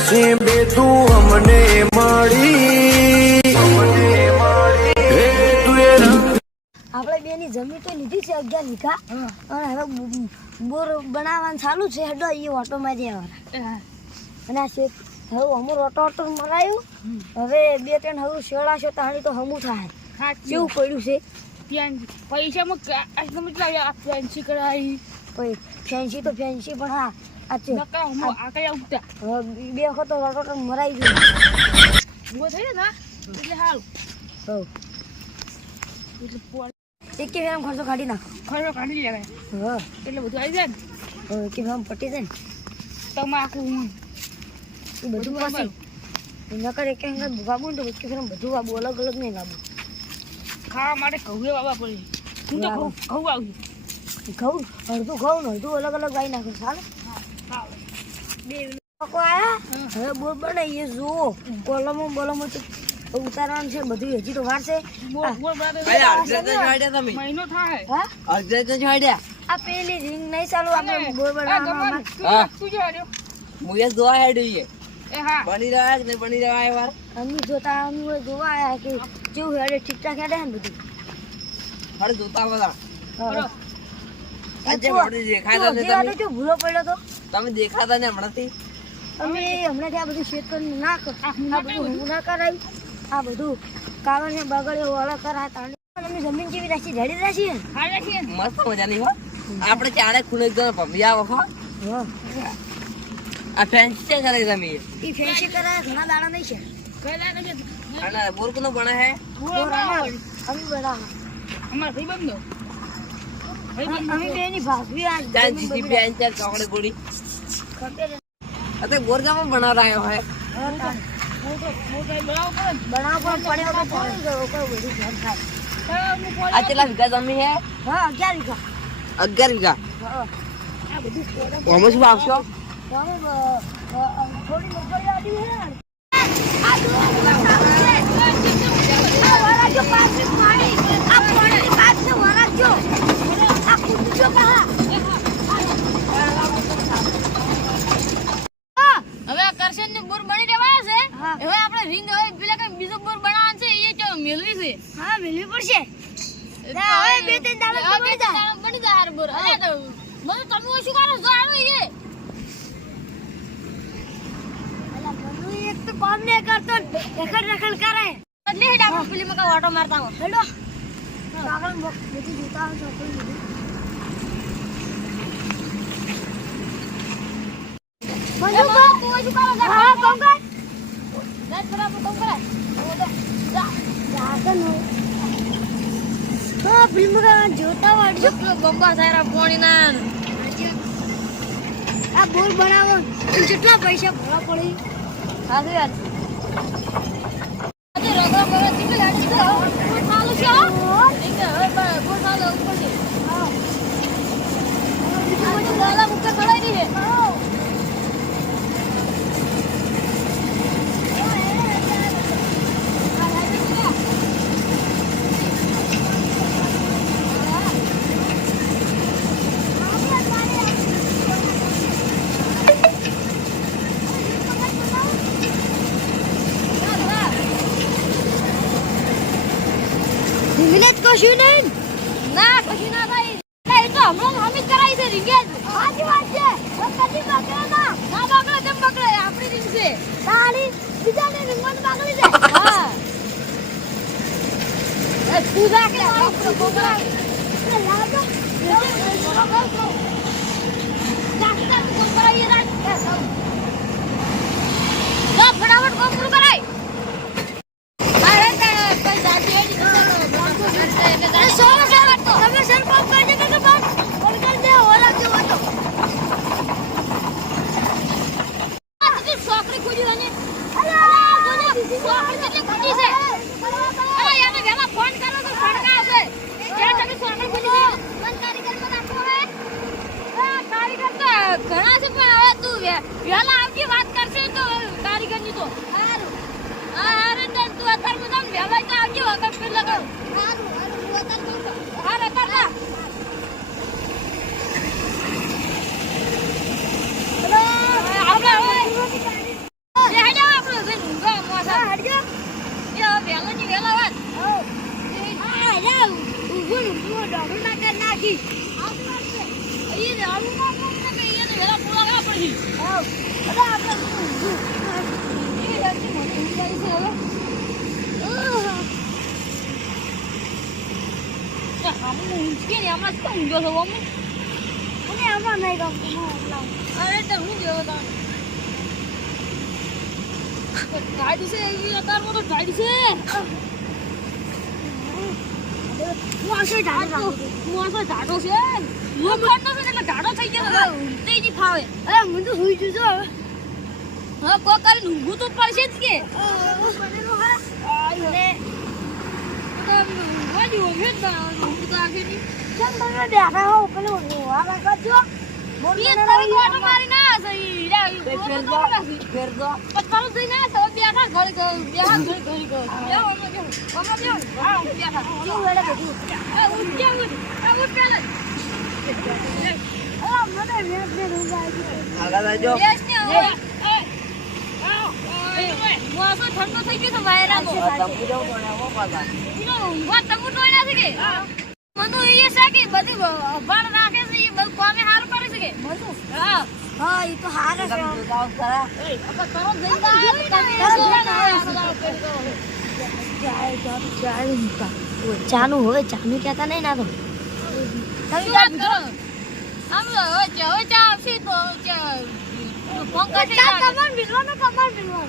પછી બે તું અમને મળી. બેની જમીન તો લીધી છે અગિયાર વીઘા અને હવે બોર બનાવવાનું ચાલુ છે હેડો એ ઓટો મારી આવવાના. અને આ છે હવે અમુર ઓટો ઓટો મરાયું હવે બે ત્રણ હવે શેળા છે તાણી તો હમું થાય. કેવું પડ્યું છે? પૈસામાં ફેન્સી કરાવી. ફેન્સી તો ફેન્સી પણ હા આ છે નકા હું ઉગતા હવે બે વખત ઓટો મરાઈ ગયો. ઊભો થઈ ને એટલે હાલ હો એક કે ફેરમ ખર્ચો કાઢી નાખો. ખર્ચો કાઢી લેવાય. હા. એટલે બધું આવી જાય ને? હવે એક કે ફેરમ પટી જાય ને. તમે આખું હું બધું પછી નકર એક હંગત વાબું ને તો એક ફેરમ બધું વાબું અલગ અલગ નહીં વાબું ખાવા માટે ઘઉં બાબા પડે. હું તો ઘઉં ઘઉં આવી ઘઉં અડધું ઘઉં ને અડધું અલગ અલગ વાઈ નાખું ચાલે બે લોકો આયા હવે બોર બનાવીએ જુઓ. કોલમો બોલમો ઉતારવાનું છે બધું હજી તો વાર છે બોલ બોલ. brother. મહિનો થાય હા? હા આ પેલી રિંગ નહીં ચાલુ આપણે બોર એ તું- હા. તું જો હાર્યો. મુએ જોવા હેડ્યું એ હા. બની રહ્યા કે નહીં બની રહ્યા એ વાર? અમે જોતા અમે જોવા આયા કે કેવું હેડે ઠીકઠાક હેડે ને બધું. હળ જોતા બધા. આજે તું ભૂલો પડ્યો તો? તમે દેખાતા ને હમણાંથી? અમે હમણાં આ બધું કરી ના આ બધું હું ના કરાયું. આ બધું કાગળ ને બગડે ઓળા કરા અમે જમીન જેવી રાખી? ઢળી રાખી રાખીએ મસ્ત મજાની હો. આપણે ચારે ખૂણે ગયો ભમી વખો આ ફેન્સી છે કરે તમે. એ ફેન્સી કરે ઘણા દાડા નહીં છે. કહેલા નથી. અને બોર કોનો બને હે? બોર અમે બનાવો ભાઈ ભાઈબંધો. ભાઈબંધો. અમે બેની ભાગવી આ ચાર જમીન જીજી. બેન ચાર ચોકડે ગોળી ખબર અત્યારે બનાવ હું તો એ બનાવવું પડે ને. બનાવવા પણ પડે તો કોણ ગયો કોઈ બધું ઘર થાય હવે હું પોળ આ કેટલા વીઘા જમીન હે હા અગિયાર વીઘા અગિયાર વીઘા હા આ બધું પોળે આમાં શું વાવશો કોણે બ- અ, અ, થોડી મગફળી આડી હે ને? આ દો આ વરાજો પાસે પાણી આ પાણી પાસે વરાજો આ કૂદજો કહા હવે આ કરશન ને બોર બની રહેવાયા છે હા. હવે આપણે રિંગ હવે પેલા કઈ બીજો બોર બનાવવાનો છે એ જો મેળવી છે હા મેળવી પડશે ના, હવે બે ત્રણ દાડા તો બની જાય. બની જાય હારે બોર અરે તો બધું તમે શું કરો છો આનું એ અલા, મનુ એક તો કામ નહીં કરતો ને રખડ રખડ કરે એટલે હેડ આપણે પેલી મકા ઓટો મારતા હો હેડો મ- બધું જોતા કોઈ બધું મનુ કો તું શું કરો હા કામ કર રાત બરાબર કામ કરાય જાગન હો હા ભીમરા જોતા વાળજો. જો ગંબા સારા પોણીના. આ બોલ બનાવો. કેટલા પૈસા ભરવા પડી? સાચી વાત. આજે રગડા કેટલી ગાડી છે બોર ચાલુ છે હો એટલે હવે બ- બોર ચાલુ ઉપર છે આ બધું લાલા મુક્કા ચડાઈ રહી છે મિનિટ કશું નહીં ના પછી ના ભાઈ એ તો હમણાં હમી કરાઈ છે રીંગે જ સાચી વાત છે કદી બગડે ના ના બગડે તેમ બગડે આપણી રીંગ છે તાળી બીજાને રીંગણ બાગડી જાય હા પૂજા કે કોકરા એ લાગો જાતા તું કોમ કરાવીએ રાત જા ફટાફટ કોમ પૂરું કરાય અરે તે કોઈ જાતી એડી તો એ સોલો સોલો તમે સર કોમ કરજે કે કે બાપ કોલ કર દે ઓલા કે હતો તું સોકડી ખોજી રાની અલા જોજે સોકડી કેટલી ખોજી છે અરે યાને વેલા ફોન કરો તો ફડકાવશે ક્યાં તમે સોકડી ખોજી છે મન કારીગરમાં નાખો હે આ કારીગર તો ઘણા છે પણ હવે તું વે- વેલા આવજી વાત કરશે તો કારીગરની તો. હારું. હા અરે તન તું અત્યારે બધા વેલા આવજો વગર પેલ હારું હારું હું અત્યારે હા અત્યારે યારથી મને ઊંઘ આવી છે હવે. એ આમને ઊંઘી ને આમાં શું ઊંઘ્યો છો મમ્મી? મને આમાં નહીં ગમતું હું એટલા અરે એટલે હું જેવો તમે. ગાડી છે એવી અતારમાં તો ગાડી છે હું આશે જાડું આ તો રાખું છું. મોસો ઢાઢો છે લોખંડનો છે ને એટલે ઢાઢો થઈ ગયો છે. ઊંઘતે ય નહીં ફાવે અરે હું તો સુઈ જઉં છું હવે હા કોક કરીને ઊંઘવું તો પડશે જ કે બનેલું હા અને ઊંઘવા કો. છે જ ના. ઊંઘ તો પડશે જ કે હો. હા, હું આગળ આવજો બેસ ને હવે. એ, આવો. એ, મોસો ઠંડો થઈ ગયો છે વાયરાનો. તંબુ પડે હો પાછા ઈનો ઊંઘવા તંબુ ટોળ્યા છે કે? મનુ ઈ છે કે બધી અભાણ રાખે છે ઈ બધું કામે હારું કરે છે કે? હા. હા એ તો હારે છે તમે જોતા ખરા એ, આપણે તરત જઈને આવ્યા છે, તમે તરત શું જઈને ને? જાય ચાલુ ચાલુ ચાનું હવે ચાનું કહેતા નહીં ના તો શું વાત કરો? આમ હવે ચા- આવશે તો જાય. કમાન બિલવાનો કમાન બિલવાનો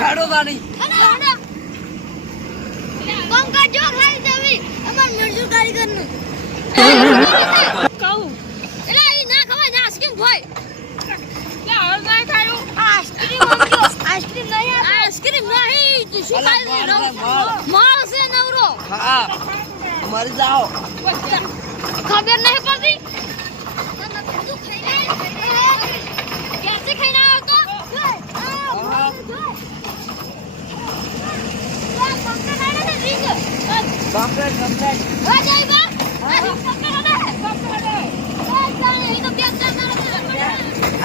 હાલો, હાલો. કોમ કાજો ખાઈ જવી. અમાર મિર્જુ કારીગરનું કહું. એટલે ઈ ના ખવાય, ના આઈસ્ક્રીમ કાંઈ આઈસ્ક્રીમ નહીં આઈસ્ક્રીમ નહીં, શું અલા, છે? નવરો. હા. મરી જાઓ. ખબર નહીં પડતી ખાઈ ખાઈ कॉर्पोरेट कॉर्पोरेट ओ जय बा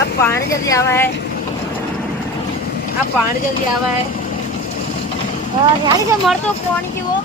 अब पानी जल्दी आवा है अब पानी जल्दी आवा है और यार इसे मर तो कौन की वो